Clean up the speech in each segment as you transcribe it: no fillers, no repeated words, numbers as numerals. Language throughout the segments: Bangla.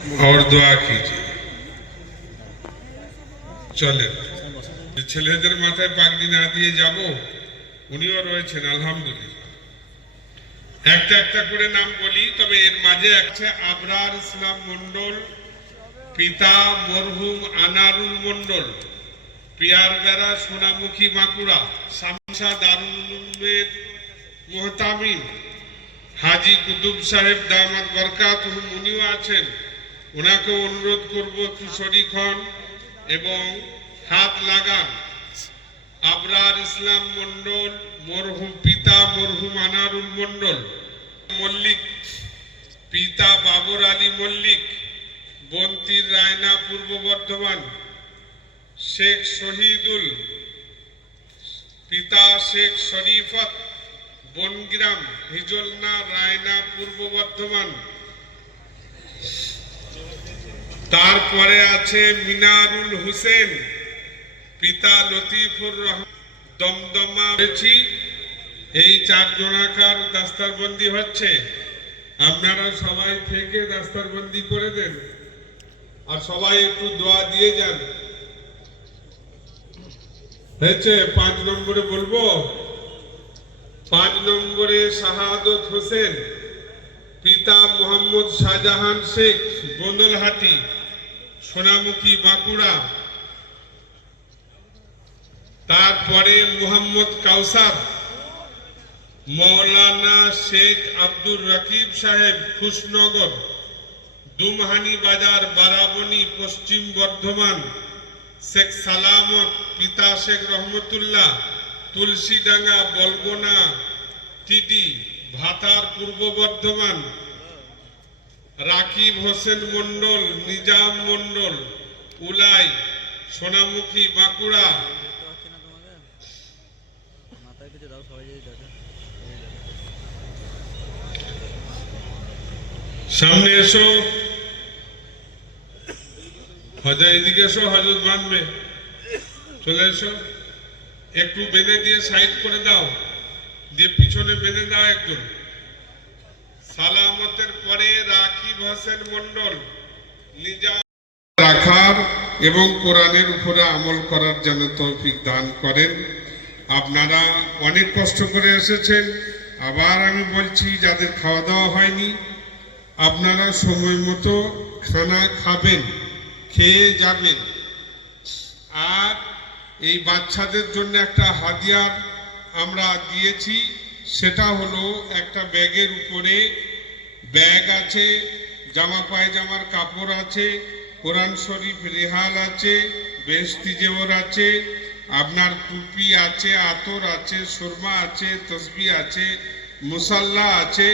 और दुआ कीजिए। চলেন, ছেলেদের মাথায় পাগড়ি না দিয়ে যাব, উনিও রয়েছেন আলহামদুলিল্লাহ। একটা একটা করে নাম বলি, তবে এর মাঝে একটা আবরার ইসলাম মন্ডল, পিতা মরহুম আনারুল মন্ডল, পিয়ারবেড়া সোনামুখী বাঁকুড়া, শামসা দারুল উলুমের মুহতামিম হাজি কুতুব সাহেব দামাত বরকাতুহুম, উনিও আছেন। ওনাকে অনুরোধ করব একটু শরীক হন এবং হাত লাগান। আবরার ইসলাম মন্ডল, মরহুম পিতা মরহুম আনারুল মন্ডল মল্লিক, পিতা বাবর আলী মল্লিক, বন্তির রায়না পূর্ব বর্ধমান, শেখ শহীদুল, পিতা শেখ শরীফত, বনগ্রাম হিজলনা রায়না পূর্ব বর্ধমান। তারপরে আছে মিনারুল হোসেন, পিতা লতিফুর রহমান, দমদমা। এই 4 জনাকার দাস্তারবন্দি হচ্ছে, আপনারা সবাই থেকে দাস্তারবন্দি করে দেন আর সবাই একটু দোয়া দিয়ে যান। হয়েছে? 5 নম্বরে বলবো। 5 নম্বরে শাহাদত হোসেন, পিতা মোহাম্মদ শাহজাহান শেখ, বন্দলহাটি সোনামুখী বাঁকুড়া। তারপরে মোহাম্মদ কাউসার, মৌলানা শেখ আব্দুর রকিব সাহেব, খুশনগর দুমহানি বাজার বারাবণী পশ্চিম বর্ধমান। শেখ সালামত, পিতা শেখ রহমতুল্লাহ, তুলসীডাঙ্গা বলগোনা টিডি ভাতার পূর্ব বর্ধমান। রাকিব হোসেন মন্ডল, নিজাম মন্ডল, উলাই সোনামুখী বাঁকুড়া। সামনে এসো, হজরত এদিকে এসো, হজরত বাঁধবে, চলে এসো। একটু বেঁধে দিয়ে সাইড করে দাও, দিয়ে পিছনে বেঁধে দাও একজন। সালামতের পরে রাকিব হোসেন মন্ডল, নিজাম রাখার এবং কোরআনের উপরে আমল করার জন্য তৌফিক দান করেন। আপনারা অনেক কষ্ট করে এসেছেন। আবার আমি বলছি, যাদের খাওয়া দাওয়া হয়নি, আপনারা সময় মতো খানা খাবেন, খেয়ে যাবেন। আর এই বাচ্চাদের জন্য একটা হাদিয়ার আমরা দিয়েছি, সেটা হলো একটা ব্যাগের উপরে ব্যাগ আছে, জামা পায়জামার কাপড় আছে, কোরআন শরীফ রেহাল আছে, বেহেশতি জেওর আছে, আপনার টুপি আছে, আতর আছে, সুরমা আছে, তসবিহ আছে, মুসাল্লা আছে,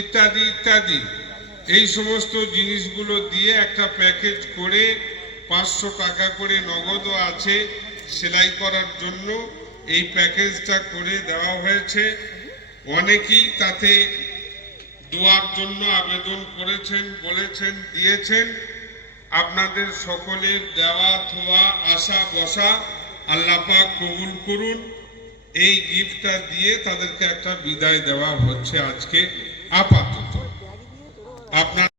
ইত্যাদি ইত্যাদি। এই সমস্ত জিনিসগুলো দিয়ে একটা প্যাকেজ করে 500 টাকা করে নগদও আছে সেলাই করার জন্য। এই প্যাকেজটা করে দেওয়া হয়েছে। অনেকেই তাতে দোয়ার জন্য আবেদন করেছেন, বলেছেন, দিয়েছেন। আপনাদের সকলের দেওয়া থোয়া আসা বসা আল্লাহ পাক কবুল করুন। এই গিফটটা দিয়ে তাদেরকে একটা বিদায় দেওয়া হচ্ছে আজকে আপাতত। আপনার